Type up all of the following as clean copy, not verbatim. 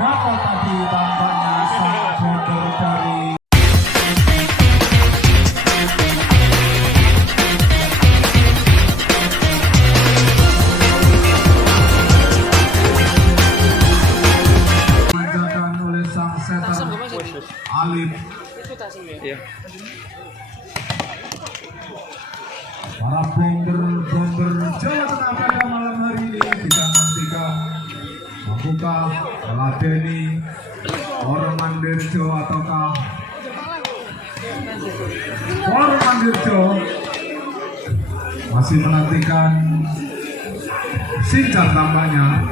Berapa tadi tampaknya sangat mundur dari dimanjakan oleh sang setter Alif. Para bomber Jawa Tengah pada malam hari ini kita nantikan membuka meladeni orang Mandirjo ataukah orang Mandirjo masih menantikan Sincar tampaknya.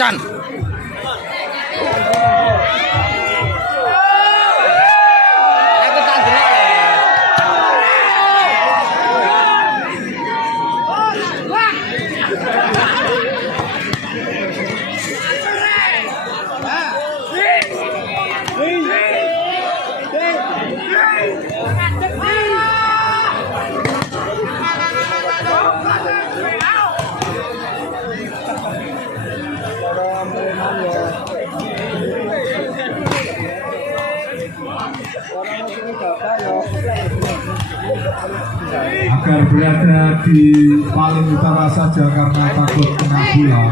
Chan. Agar berada di paling utara saja karena takut kena bola.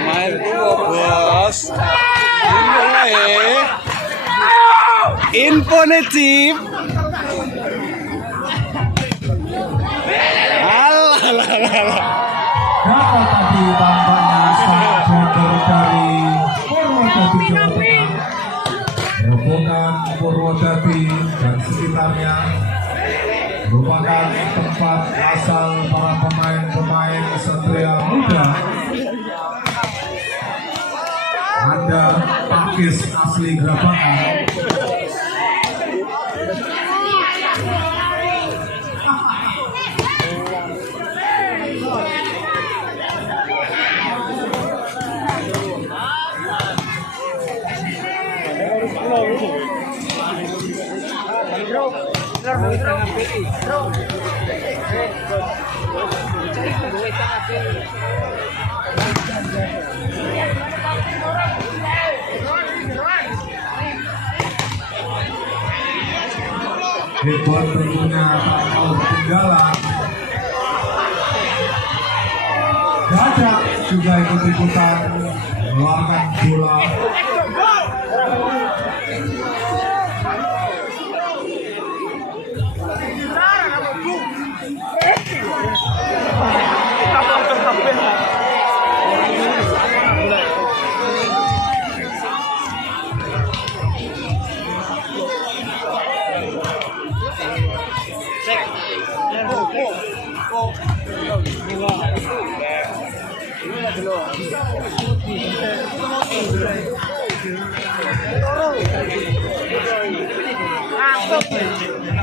Main dulu bos. Info nih Cip. Berapa tadi tampaknya sangat mundur dari Purwodadi Jawa Tengah. Rombongan Purwodadi dan sekitarnya merupakan tempat asal para pemain-pemain Satria Muda. Anda pakis asli Grabangan. Hebat tentunya tak mau ketinggalan. Gajah juga ikut-ikutan mengeluarkan bola.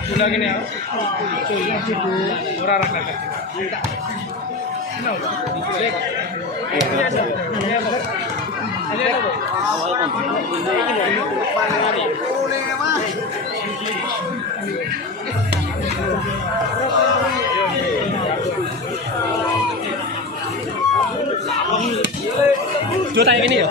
Udah gini ya. Murah rakyat. Dua tanya gini ya.